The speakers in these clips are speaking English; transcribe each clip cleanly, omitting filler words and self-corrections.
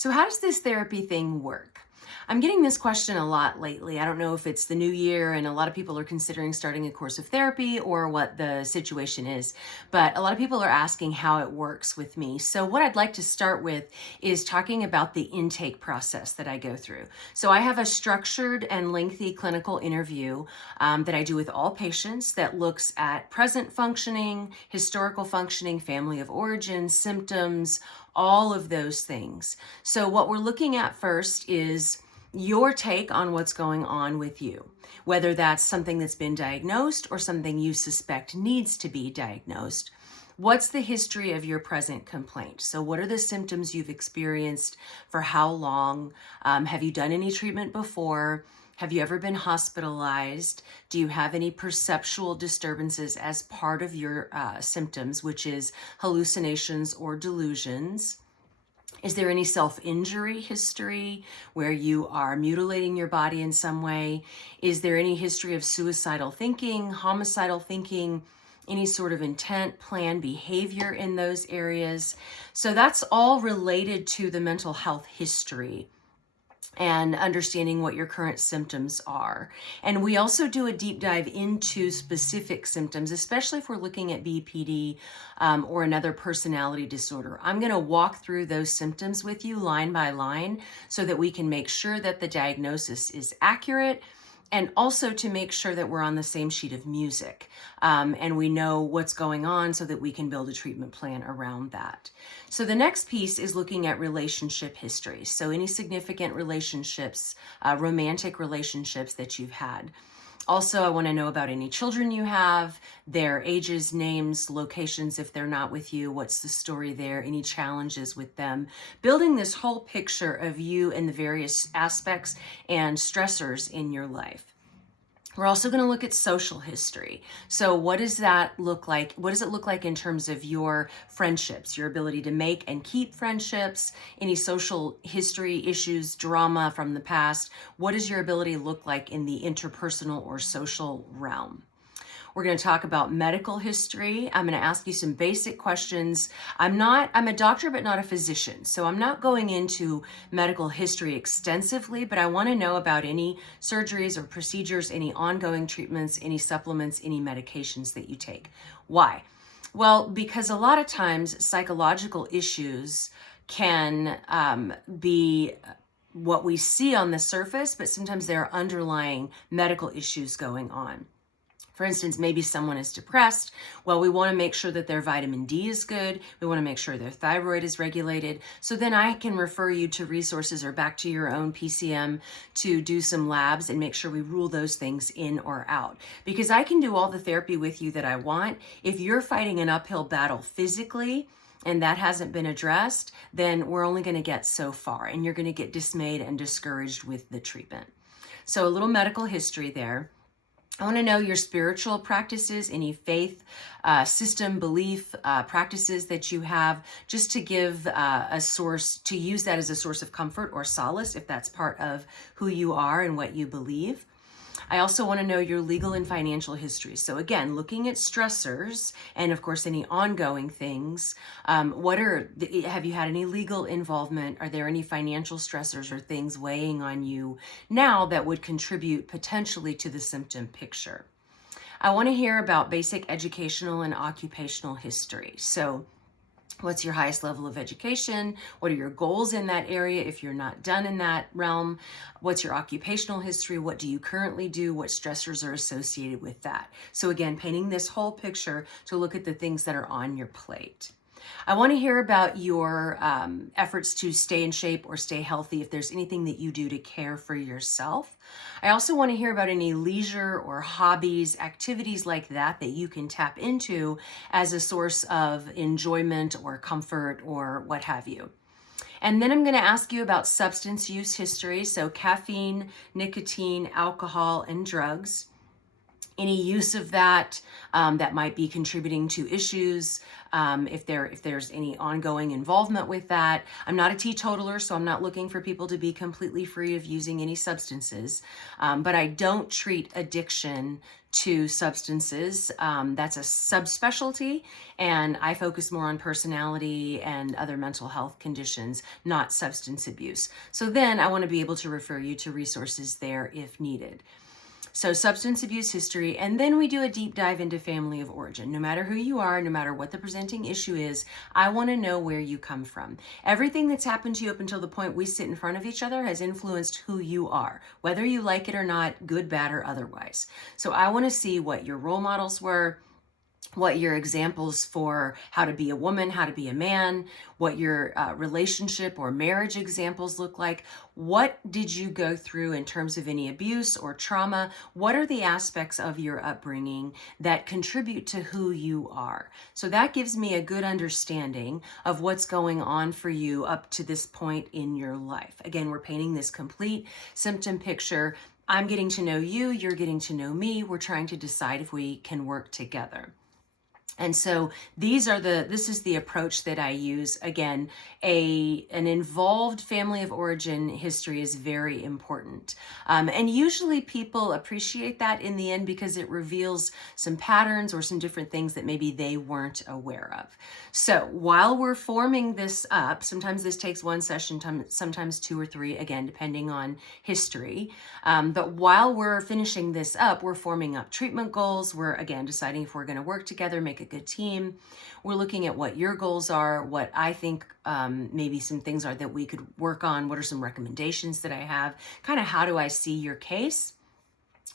So how does this therapy thing work? I'm getting this question a lot lately. I don't know if it's the new year and a lot of people are considering starting a course of therapy or what the situation is, but a lot of people are asking how it works with me. So what I'd like to start with is talking about the intake process that I go through. So I have a structured and lengthy clinical interview that I do with all patients that looks at present functioning, historical functioning, family of origin, symptoms, all of those things. So what we're looking at first is your take on what's going on with you, whether that's something that's been diagnosed or something you suspect needs to be diagnosed. What's the history of your present complaint? So what are the symptoms you've experienced? For how long? Have you done any treatment before? Have you ever been hospitalized? Do you have any perceptual disturbances as part of your symptoms, which is hallucinations or delusions? Is there any self-injury history where you are mutilating your body in some way? Is there any history of suicidal thinking, homicidal thinking, any sort of intent, plan, behavior in those areas? So that's all related to the mental health history and understanding what your current symptoms are. And we also do a deep dive into specific symptoms, especially if we're looking at BPD or another personality disorder. I'm going to walk through those symptoms with you line by line so that we can make sure that the diagnosis is accurate, and also to make sure that we're on the same sheet of music and we know what's going on so that we can build a treatment plan around that. So the next piece is looking at relationship history. So any significant relationships, romantic relationships that you've had. Also, I want to know about any children you have, their ages, names, locations if they're not with you, what's the story there, any challenges with them. Building this whole picture of you and the various aspects and stressors in your life. We're also going to look at social history. So what does that look like? What does it look like in terms of your friendships, your ability to make and keep friendships, any social history issues, drama from the past? What does your ability look like in the interpersonal or social realm? We're going to talk about medical history. I'm going to ask you some basic questions. I'm a doctor, but not a physician. So I'm not going into medical history extensively, but I want to know about any surgeries or procedures, any ongoing treatments, any supplements, any medications that you take. Why? Well, because a lot of times psychological issues can be what we see on the surface, but sometimes there are underlying medical issues going on. For instance, maybe someone is depressed. Well, we want to make sure that their vitamin D is good. We want to make sure their thyroid is regulated. So then I can refer you to resources or back to your own PCM to do some labs and make sure we rule those things in or out. Because I can do all the therapy with you that I want. If you're fighting an uphill battle physically, and that hasn't been addressed, then we're only going to get so far and you're going to get dismayed and discouraged with the treatment. So a little medical history there. I want to know your spiritual practices, any faith, system, belief, practices that you have, just to give a source, to use that as a source of comfort or solace if that's part of who you are and what you believe. I also want to know your legal and financial history. So again, looking at stressors and of course any ongoing things. Have you had any legal involvement? Are there any financial stressors or things weighing on you now that would contribute potentially to the symptom picture? I want to hear about basic educational and occupational history. So what's your highest level of education? What are your goals in that area if you're not done in that realm? What's your occupational history? What do you currently do? What stressors are associated with that? So again, painting this whole picture to look at the things that are on your plate. I want to hear about your efforts to stay in shape or stay healthy, if there's anything that you do to care for yourself. I also want to hear about any leisure or hobbies, activities like that you can tap into as a source of enjoyment or comfort or what have you. And then I'm going to ask you about substance use history, so caffeine, nicotine, alcohol, and drugs. any use of that that might be contributing to issues, if there's any ongoing involvement with that. I'm not a teetotaler, so I'm not looking for people to be completely free of using any substances, but I don't treat addiction to substances. That's a subspecialty, and I focus more on personality and other mental health conditions, not substance abuse. So then I want to be able to refer you to resources there if needed. So substance abuse history, and then we do a deep dive into family of origin. No matter who you are, no matter what the presenting issue is, I want to know where you come from. Everything that's happened to you up until the point we sit in front of each other has influenced who you are, whether you like it or not, good, bad, or otherwise. So I want to see what your role models were, what your examples for how to be a woman, how to be a man, what your relationship or marriage examples look like. What did you go through in terms of any abuse or trauma? What are the aspects of your upbringing that contribute to who you are? So that gives me a good understanding of what's going on for you up to this point in your life. Again, we're painting this complete symptom picture. I'm getting to know you, you're getting to know me. We're trying to decide if we can work together. And so this is the approach that I use. Again, an involved family of origin history is very important. And usually people appreciate that in the end because it reveals some patterns or some different things that maybe they weren't aware of. So while we're forming this up, sometimes this takes one session, sometimes 2 or 3, again, depending on history. But while we're finishing this up, we're forming up treatment goals. We're, again, deciding if we're going to work together, make a good team. We're looking at what your goals are, what I think maybe some things are that we could work on, what are some recommendations that I have, kind of how do I see your case.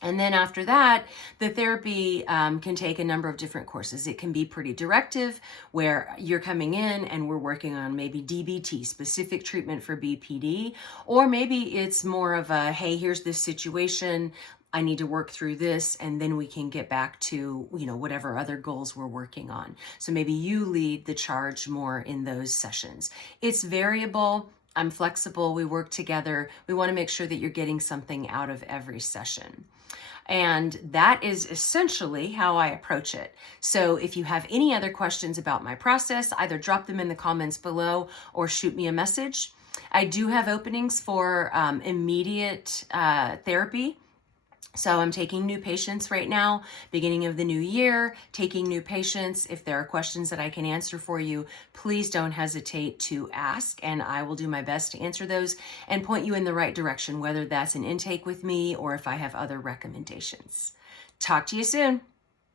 And then after that, the therapy can take a number of different courses. It can be pretty directive, where you're coming in and we're working on maybe DBT, specific treatment for BPD, or maybe it's more of a, hey, here's this situation, I need to work through this, and then we can get back to, whatever other goals we're working on. So maybe you lead the charge more in those sessions. It's variable. I'm flexible. We work together. We want to make sure that you're getting something out of every session. And that is essentially how I approach it. So if you have any other questions about my process, either drop them in the comments below or shoot me a message. I do have openings for immediate therapy. So I'm taking new patients right now, beginning of the new year, taking new patients. If there are questions that I can answer for you, please don't hesitate to ask, and I will do my best to answer those and point you in the right direction, whether that's an intake with me or if I have other recommendations. Talk to you soon.